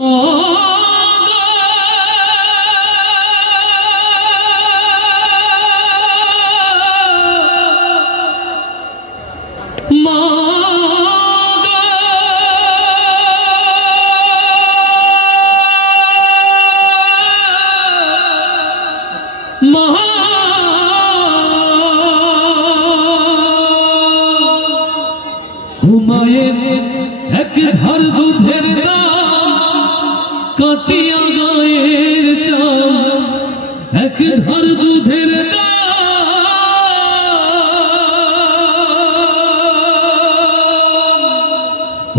এক ধার দুধের কাটিয়া গায়ের চাল, এক ধার দুধের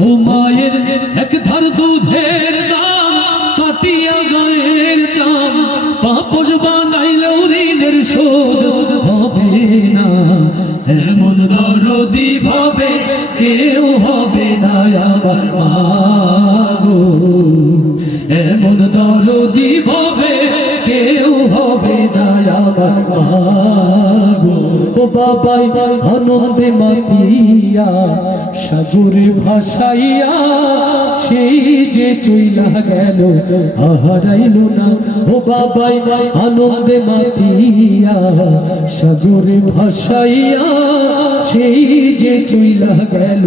ও মায়ের এক ধার দুধের কাটিয়া গায়ের চাল, পাপস বানাইলেও ঋণের শোধ হবে না। এমন দরদি ভাবে কেউ হবে না আমার মা গো, এমন দরদি ভাবে কেউ হবে না আমার মা গো। ও বাবাই আনন্দে মাতিয়া সাগরে ভাসাইয়া সেই যে চইলা গেল হারাইল না। ও বাবাই আনন্দে মাতিয়া সাগরে ভাসাইয়া সেই যে চইলা গেল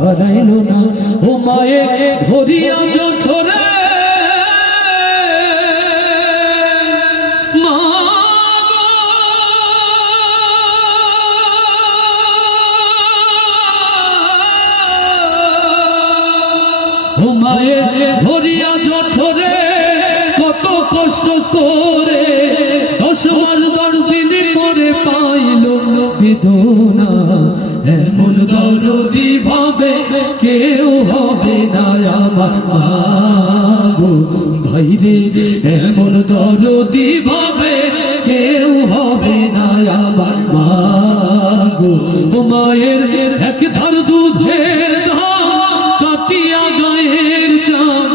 হারাইল না। ও মায়ের ধরিয়া যথরে ও মায়ের ধরিয়া যথরে কত কষ্ট করে 10 মাস 10 দিন পরে পাইল বেদনা। এমন দরদি ভাবে কেউ হবে না আমার মা গো ভাইরে, এমন দরদি ভাবে কেউ হবে না আমার মা গো। ও মায়ের এক ধার দুধের কাটিয়া গায়ের চাল,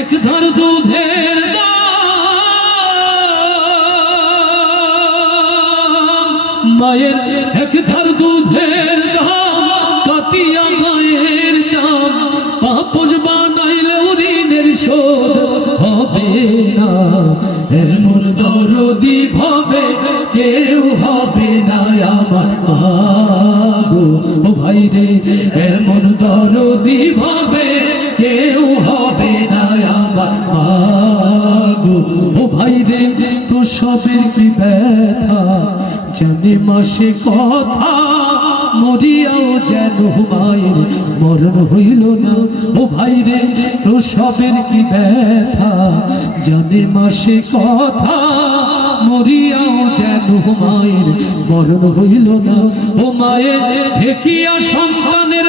এক ধার দুধের মায়ের এক ধার দুধের কাটিয়া গায়ের চাল, পাপস বানাইলেও ঋণের শোধ হবে না। এমন দরদি ভাবে কেউ হবে না আমার মা গো ও ভাইরে, এমন দরদি ভাবে কেউ হবে না আমার মা গো। ও ভাইরে প্রসবের কি ব্যথা জানে মাসে কথা, মরিয়াও যেন মায়ের মরণ হইল না। ও ভাইরে প্রসবের কি ব্যথা জানে মাসে কথা, মরিয়াও যেন মায়ের মরণ হইল না। ও মায়ের ঠেকিয়া সন্তানের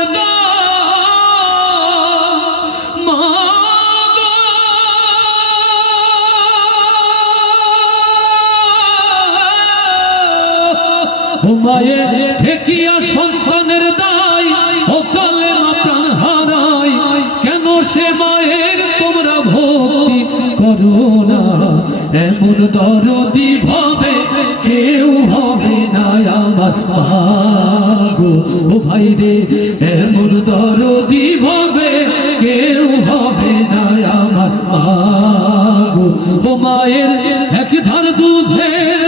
ও মায়ের ঠেকিয়া সন্তানের দায়, ও কালেমা প্রাণ হারায়, কেন সে মায়ের তোমরা ভক্তি করো না। এমন দরদি ভাবে কেউ হবে না আমার মা গো ও ভাইরে, এমন দরদি ভাবে কেউ হবে না আমার মা গো। ও মায়ের এক ধার দুধের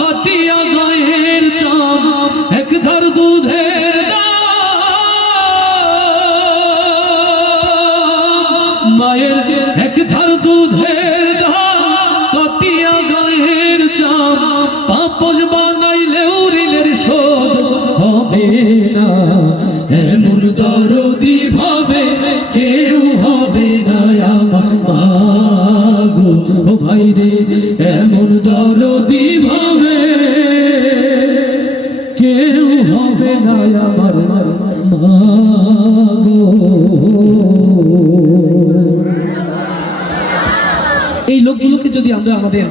কাটিয়া গায়ের চাল, এক ধার দুধের মায়ের এক ধার দুধের কাটিয়া গায়ের চাল, পাপস বানাইলেও ঋণের শোধ হবে না। এমন দরদি ভাবে কেউ হবে না আমার মা গো ও ভাইরে, এমন দরদি ভাবে কেউ হবে না আমার মা গো। এই লোকগুলোকে যদি আমরা আমাদের